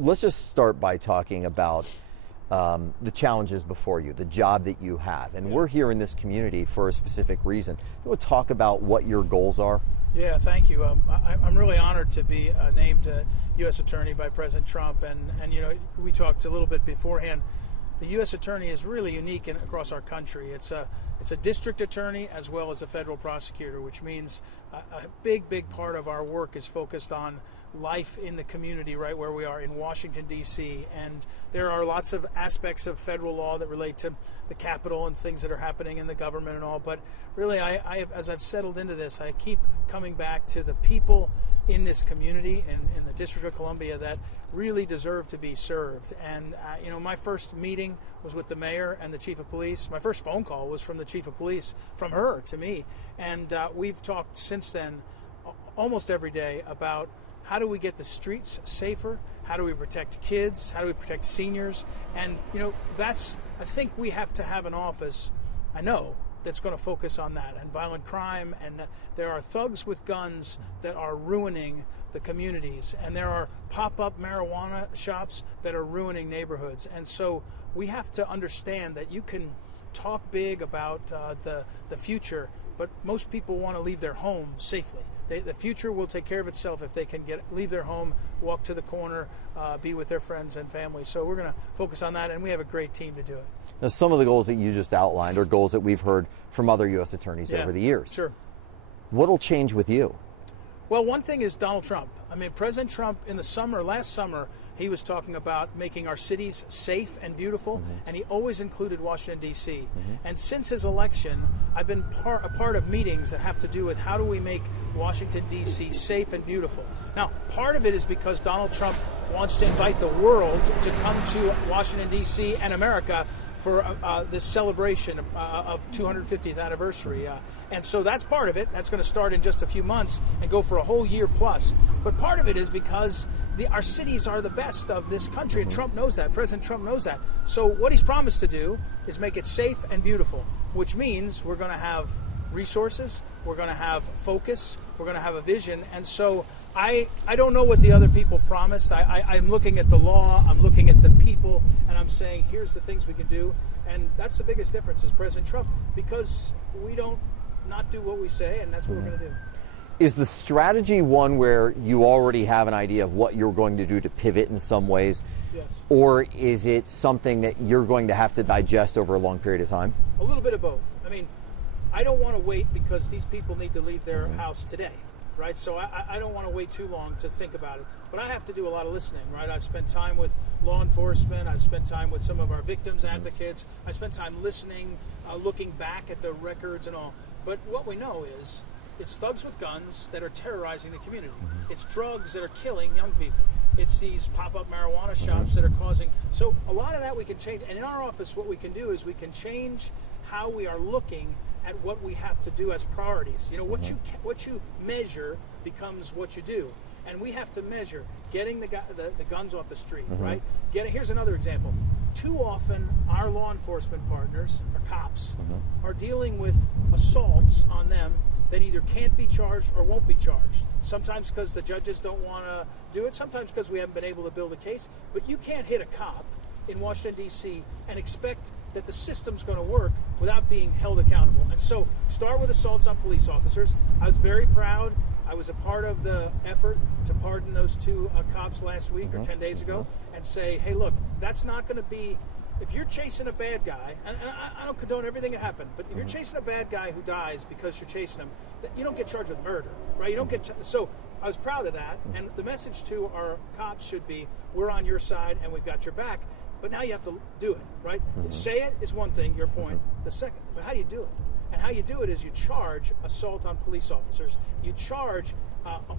let's just start by talking about the challenges before you, the job that you have. And we're here in this community for a specific reason. You want to talk about what your goals are? Yeah, thank you. I'm really honored to be named U.S. Attorney by President Trump. And you know, we talked a little bit beforehand. The U.S. Attorney is really unique across our country. It's a district attorney as well as a federal prosecutor, which means a big part of our work is focused on life in the community right where we are in Washington, D.C. And there are lots of aspects of federal law that relate to the Capitol and things that are happening in the government and all. But really, as I've settled into this, I keep coming back to the people in this community in the District of Columbia that really deserve to be served. And you know, my first meeting was with the mayor and the chief of police. My first phone call was from the chief of police, from her to me. And we've talked since then almost every day about how do we get the streets safer? How do we protect kids? How do we protect seniors? And you know, I think we have to have an office, I know, that's going to focus on that and violent crime. And there are thugs with guns that are ruining the communities, and there are pop-up marijuana shops that are ruining neighborhoods. And so we have to understand that you can talk big about the future, but most people want to leave their home safely. The future will take care of itself if they can leave their home, walk to the corner, be with their friends and family. So we're going to focus on that, and we have a great team to do it. Now, some of the goals that you just outlined are goals that we've heard from other U.S. attorneys over the years. Sure. What'll change with you? Well, one thing is Donald Trump. I mean, President Trump in the summer, last summer, he was talking about making our cities safe and beautiful, and he always included Washington, D.C. And since his election, I've been a part of meetings that have to do with how do we make Washington, D.C. safe and beautiful. Now, part of it is because Donald Trump wants to invite the world to come to Washington, D.C. and America for this celebration of 250th anniversary. And so that's part of it. That's going to start in just a few months and go for a whole year plus. But part of it is because our cities are the best of this country, and Trump knows that. President Trump knows that. So what he's promised to do is make it safe and beautiful, which means we're going to have resources, we're going to have focus, we're going to have a vision. And so I don't know what the other people promised. I'm looking at the law, I'm looking at the people, and I'm saying, here's the things we can do. And that's the biggest difference is President Trump, because we don't not do what we say, and that's what we're going to do. Is the strategy one where you already have an idea of what you're going to do to pivot in some ways? Yes. Or is it something that you're going to have to digest over a long period of time? A little bit of both. I mean, I don't want to wait because these people need to leave their house today, right? So I don't want to wait too long to think about it. But I have to do a lot of listening, right? I've spent time with law enforcement. I've spent time with some of our victims advocates. I spent time listening, looking back at the records and all. But what we know is it's thugs with guns that are terrorizing the community. It's drugs that are killing young people. It's these pop-up marijuana shops that are causing. So a lot of that we can change. And in our office, what we can do is we can change how we are looking at what we have to do as priorities. You know, what you measure becomes what you do. And we have to measure getting the guns off the street, right? Here's another example. Too often, our law enforcement partners, or cops, are dealing with assaults on them that either can't be charged or won't be charged. Sometimes because the judges don't want to do it, sometimes because we haven't been able to build a case. But you can't hit a cop in Washington, D.C. and expect that the system's going to work without being held accountable. And so start with assaults on police officers. I was very proud. I was a part of the effort to pardon those two cops last week or 10 days ago and say, hey, look, that's not going to be, if you're chasing a bad guy, and I don't condone everything that happened, but if you're chasing a bad guy who dies because you're chasing him, you don't get charged with murder, right? You don't get, so I was proud of that. And the message to our cops should be, we're on your side and we've got your back. But now you have to do it, right? Say it is one thing, your point. The second, but how do you do it? And how you do it is you charge assault on police officers. You charge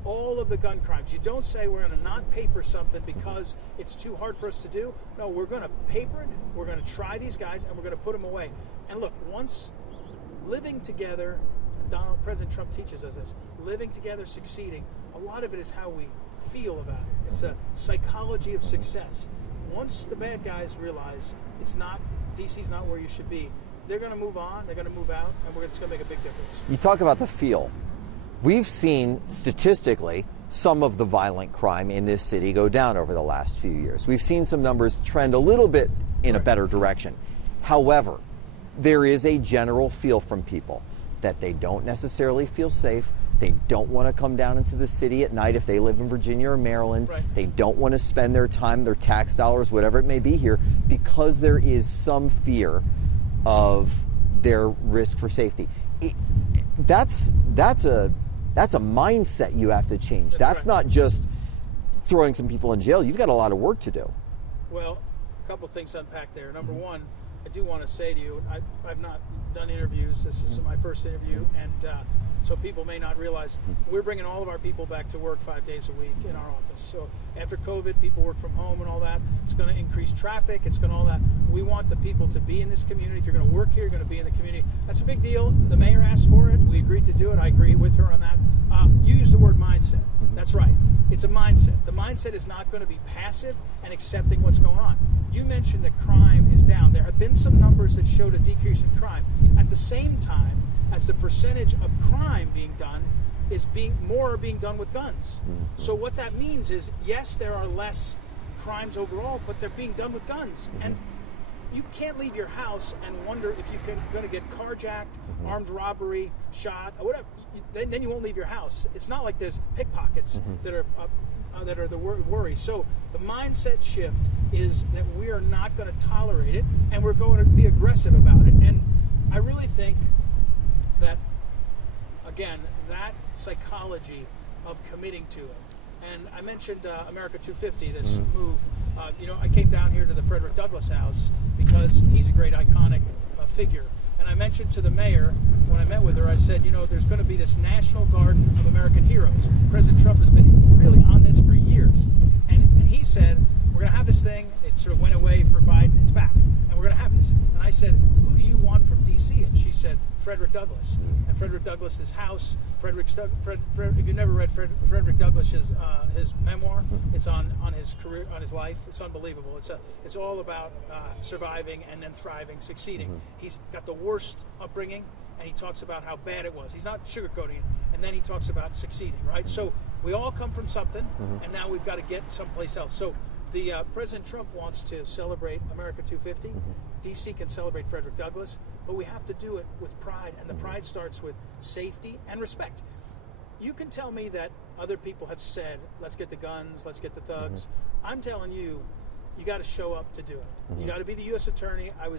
all of the gun crimes. You don't say we're going to not paper something because it's too hard for us to do. No, we're going to paper it. We're going to try these guys and we're going to put them away. And look, once living together, President Trump teaches us this, living together, succeeding, a lot of it is how we feel about it. It's a psychology of success. Once the bad guys realize DC's not where you should be, they're going to move on, they're going to move out, and it's going to make a big difference. You talk about the feel. We've seen statistically some of the violent crime in this city go down over the last few years. We've seen some numbers trend a little bit in a better direction. However, there is a general feel from people that they don't necessarily feel safe. They don't want to come down into the city at night if they live in Virginia or Maryland. Right. They don't want to spend their time, their tax dollars, whatever it may be here, because there is some fear of their risk for safety. That's a mindset you have to change. That's not just throwing some people in jail. You've got a lot of work to do. Well, a couple things unpacked there. Number one, I do want to say to you, I've not done interviews. This is my first interview, and so people may not realize we're bringing all of our people back to work 5 days a week in our office. So after COVID, people work from home and all that. It's going to increase traffic. It's going to all that. We want the people to be in this community. If you're going to work here, you're going to be in the community. That's a big deal. The mayor asked for it. We agreed to do it. I agree with her on that. You used the word mindset. That's right. It's a mindset. The mindset is not going to be passive and accepting what's going on. You mentioned that crime is down. There have been some numbers that showed a decrease in crime. At the same time, as the percentage of crime being done is being done with guns. So what that means is, yes, there are less crimes overall, but they're being done with guns. And you can't leave your house and wonder if you're going to get carjacked, armed robbery, shot, or whatever. Then you won't leave your house. It's not like there's pickpockets that are the worry. So the mindset shift is that we are not going to tolerate it, and we're going to be aggressive about it. And I really think that, again, that psychology of committing to it. And I mentioned America 250, this move. I came down here to the Frederick Douglass House because he's a great iconic figure. And I mentioned to the mayor, when I met with her, I said, there's going to be this National Garden of American Heroes. President Trump has been really on this for years. And he said, we're going to have this thing. It sort of went away for Biden. It's back. And we're going to have this. And I said, who do you want from D.C.? And she said, Frederick Douglass. And Frederick Douglass's house, if you've never read Frederick Douglass's his memoir, it's on his career, on his life. It's unbelievable. It's all about surviving and then thriving, succeeding. He's got the worst upbringing, and he talks about how bad it was. He's not sugarcoating it. And then he talks about succeeding, right? So we all come from something, and now we've got to get someplace else. So the President Trump wants to celebrate America 250. D.C. can celebrate Frederick Douglass, but we have to do it with pride, and the pride starts with safety and respect. You can tell me that other people have said, let's get the guns, let's get the thugs. I'm telling you, you got to show up to do it. You got to be the U.S. attorney. I'm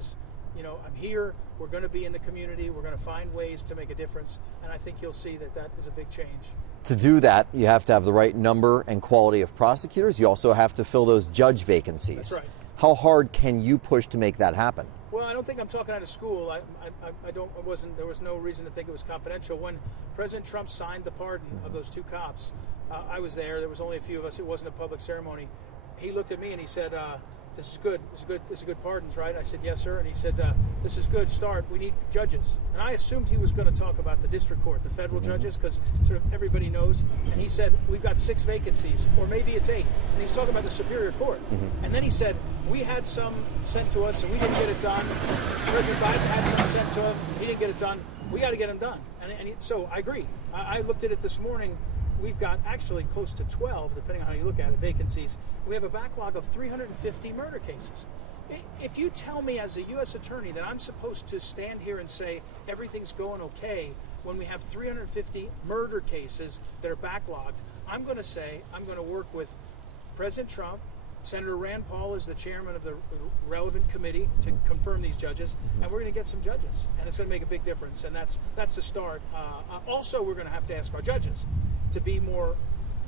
here. We're going to be in the community. We're going to find ways to make a difference, and I think you'll see that is a big change. To do that, you have to have the right number and quality of prosecutors. You also have to fill those judge vacancies. That's right. How hard can you push to make that happen? Well, I don't think I'm talking out of school. There was no reason to think it was confidential. When President Trump signed the pardon of those two cops, I was there. There was only a few of us. It wasn't a public ceremony. He looked at me and he said, this is good. This is good pardons, right? I said, yes, sir. And he said, this is good. Start. We need judges. And I assumed he was going to talk about the district court, the federal judges, because sort of everybody knows. And he said, we've got 6 vacancies, or maybe it's 8. And he's talking about the Superior Court. And then he said, we had some sent to us, and we didn't get it done. President Biden had some sent to him. He didn't get it done. We got to get them done. So I agree. I looked at it this morning. We've got actually close to 12, depending on how you look at it, vacancies. We have a backlog of 350 murder cases. If you tell me as a U.S. attorney that I'm supposed to stand here and say everything's going okay when we have 350 murder cases that are backlogged, I'm going to say I'm going to work with President Trump. Senator Rand Paul is the chairman of the relevant committee to confirm these judges, and we're going to get some judges, and it's going to make a big difference, and that's the start. Also, we're going to have to ask our judges to be more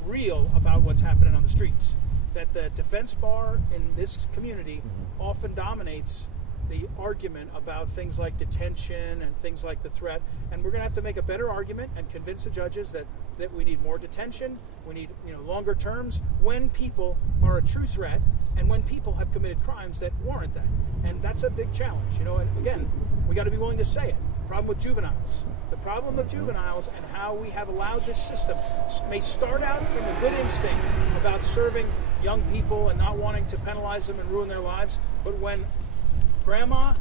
real about what's happening on the streets. That the defense bar in this community often dominates the argument about things like detention and things like the threat. And we're going to have to make a better argument and convince the judges that we need more detention, we need longer terms when people are a true threat and when people have committed crimes that warrant that. And that's a big challenge. And again, we got to be willing to say it. Problem with juveniles. The problem of juveniles and how we have allowed this system may start out from a good instinct about serving young people and not wanting to penalize them and ruin their lives. But when grandma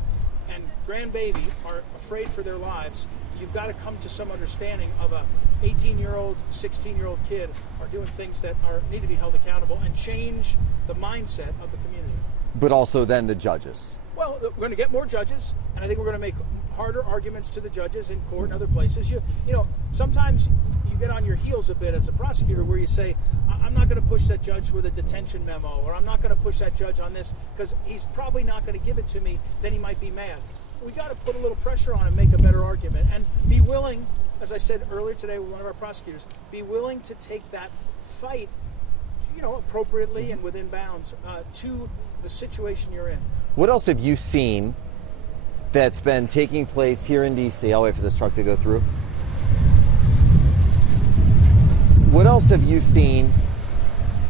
and grandbaby are afraid for their lives, you've got to come to some understanding of 18-year-old, 16-year-old kid are doing things that need to be held accountable and change the mindset of the community. But also then the judges. Well, we're going to get more judges, and I think we're going to make harder arguments to the judges in court and other places. You know, sometimes you get on your heels a bit as a prosecutor where you say, I'm not going to push that judge with a detention memo, or I'm not going to push that judge on this because he's probably not going to give it to me, then he might be mad. We got to put a little pressure on and make a better argument, and be willing, as I said earlier today with one of our prosecutors, be willing to take that fight, you know, appropriately and within bounds to the situation you're in. What else have you seen that's been taking place here in D.C.? I'll wait for this truck to go through. What else have you seen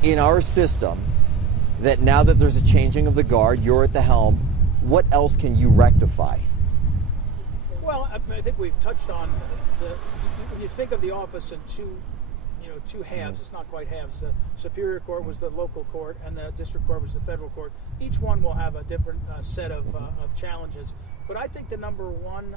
in our system that now that there's a changing of the guard, you're at the helm, what else can you rectify? Well, I think we've touched on when you think of the office in two halves. It's not quite halves. The Superior Court was the local court, and the District Court was the federal court. Each one will have a different set of challenges. But I think the number one,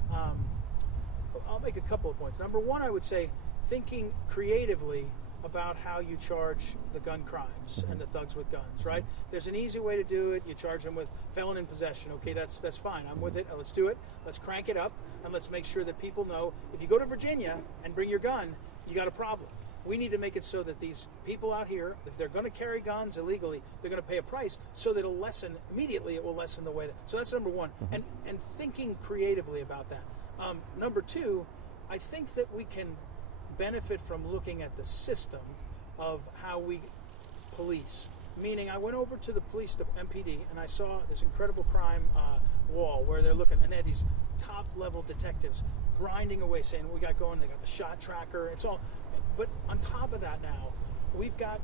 I'll make a couple of points. Number one, I would say thinking creatively about how you charge the gun crimes and the thugs with guns, right? There's an easy way to do it. You charge them with felon in possession. Okay, that's fine. I'm with it. Let's do it. Let's crank it up, and let's make sure that people know if you go to Virginia and bring your gun, you got a problem. We need to make it so that these people out here, if they're going to carry guns illegally, they're going to pay a price so that it'll lessen, immediately it will lessen the way that. So that's number one. And thinking creatively about that. Number two, I think that we can benefit from looking at the system of how we police. Meaning, I went over to the police, the MPD, and I saw this incredible crime wall where they're looking, and they had these top-level detectives grinding away, saying, we got going, they got the shot tracker, it's all. But on top of that now, we've got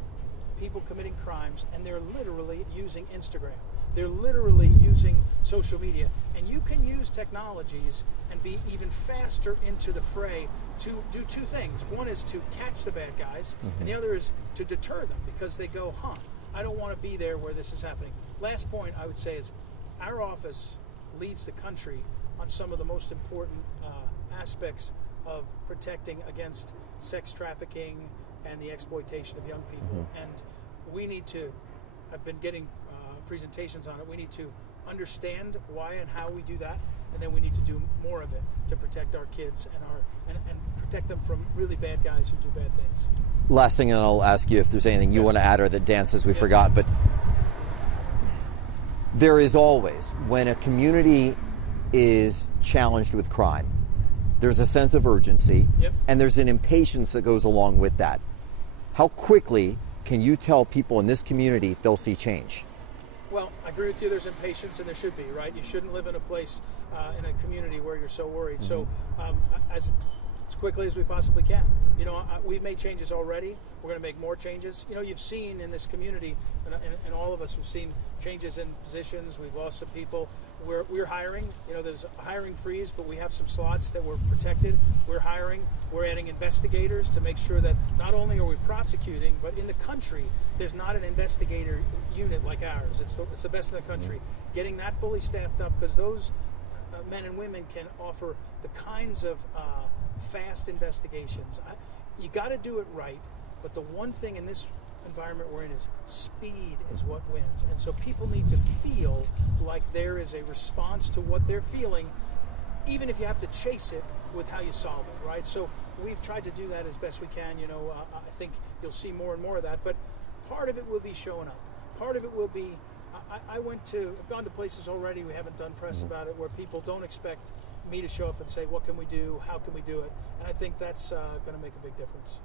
people committing crimes, and they're literally using Instagram. They're literally using social media. And you can use technologies and be even faster into the fray to do two things. One is to catch the bad guys, and the other is to deter them because they go, I don't want to be there where this is happening. Last point I would say is our office leads the country on some of the most important aspects of protecting against sex trafficking and the exploitation of young people. And we need to, I've been getting presentations on it, we need to understand why and how we do that, and then we need to do more of it to protect our kids and protect them from really bad guys who do bad things. Last thing, and I'll ask you if there's anything you want to add or that Dan says we forgot, but there is always, when a community is challenged with crime, there's a sense of urgency, and there's an impatience that goes along with that. How quickly can you tell people in this community they'll see change? Well, I agree with you. There's impatience, and there should be, right? You shouldn't live in a place, in a community where you're so worried. So as quickly as we possibly can. You know, we've made changes already. We're going to make more changes. You know, you've seen in this community, and all of us have seen changes in positions. We've lost some people. We're hiring. You know, there's a hiring freeze, but we have some slots that we're protected. We're hiring. We're adding investigators to make sure that not only are we prosecuting, but in the country, there's not an investigator unit like ours. It's the best in the country. Getting that fully staffed up, because those men and women can offer the kinds of fast investigations. You got to do it right, but the one thing in this environment we're in is speed is what wins. And so people need to feel like there is a response to what they're feeling, even if you have to chase it with how you solve it, right? So we've tried to do that as best we can. You know, I think you'll see more and more of that, but part of it will be showing up. Part of it will be, I've gone to places already, we haven't done press about it, where people don't expect me to show up and say, what can we do? How can we do it? And I think that's going to make a big difference.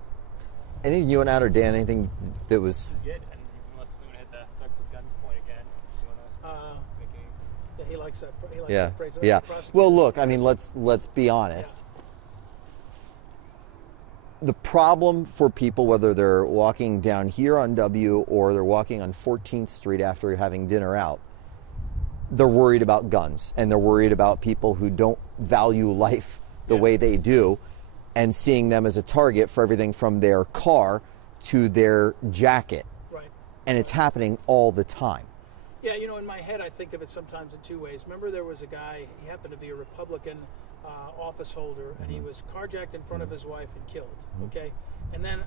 Anything you want to add, or Dan, anything that was... This is good, and unless we want to hit the thugs with guns point again, you want to yeah, he likes that. He likes yeah, that phrase. yeah. Well, look, I mean, let's be honest. The problem for people, whether they're walking down here on W or they're walking on 14th Street after having dinner out, they're worried about guns, and they're worried about people who don't value life the way they do, and seeing them as a target for everything from their car to their jacket. Right. And it's happening all the time. Yeah, you know, in my head, I think of it sometimes in two ways. Remember, there was a guy, he happened to be a Republican office holder, and he was carjacked in front of his wife and killed. Okay, and then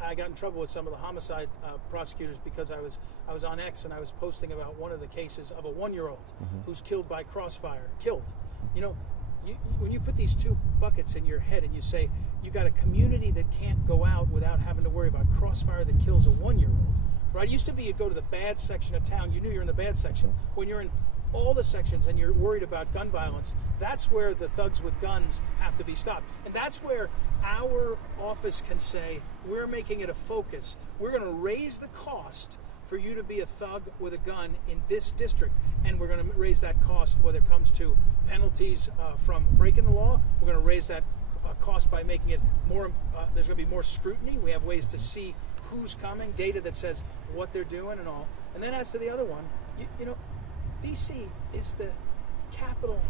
I got in trouble with some of the homicide prosecutors because I was on X and I was posting about one of the cases of a 1-year-old who's killed by crossfire. Killed. You know, when you put these two buckets in your head and you say you got a community that can't go out without having to worry about crossfire that kills a 1-year-old. Right? It used to be you'd go to the bad section of town. You knew you're in the bad section. When you're in all the sections and you're worried about gun violence, that's where the thugs with guns have to be stopped. And that's where our office can say, we're making it a focus. We're going to raise the cost for you to be a thug with a gun in this district. And we're going to raise that cost whether it comes to penalties from breaking the law. We're going to raise that cost by making it more, there's going to be more scrutiny. We have ways to see who's coming, data that says what they're doing and all. And then as to the other one, you know, D.C. is the capital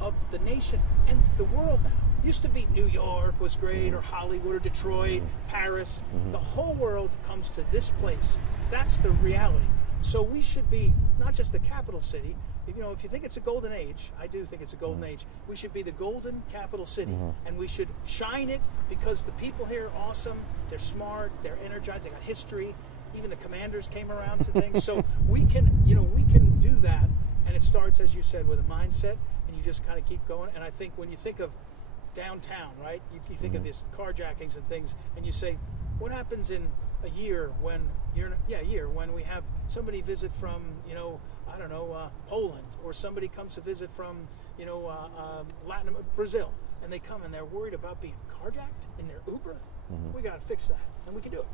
of the nation and the world now. Used to be New York was great, or Hollywood, or Detroit, Paris. The whole world comes to this place. That's the reality. So we should be not just the capital city. You know, if you think it's a golden age, I do think it's a golden age. We should be the golden capital city, and we should shine it because the people here are awesome. They're smart. They're energized. They got history. Even the commanders came around to things. So we can, you know, we can do that. And it starts, as you said, with a mindset, and you just kind of keep going. And I think when you think of downtown, right, you think of these carjackings and things, and you say, what happens in a year when when we have somebody visit from, you know, I don't know, Poland, or somebody comes to visit from, you know, Brazil, and they come and they're worried about being carjacked in their Uber? We got to fix that, and we can do it.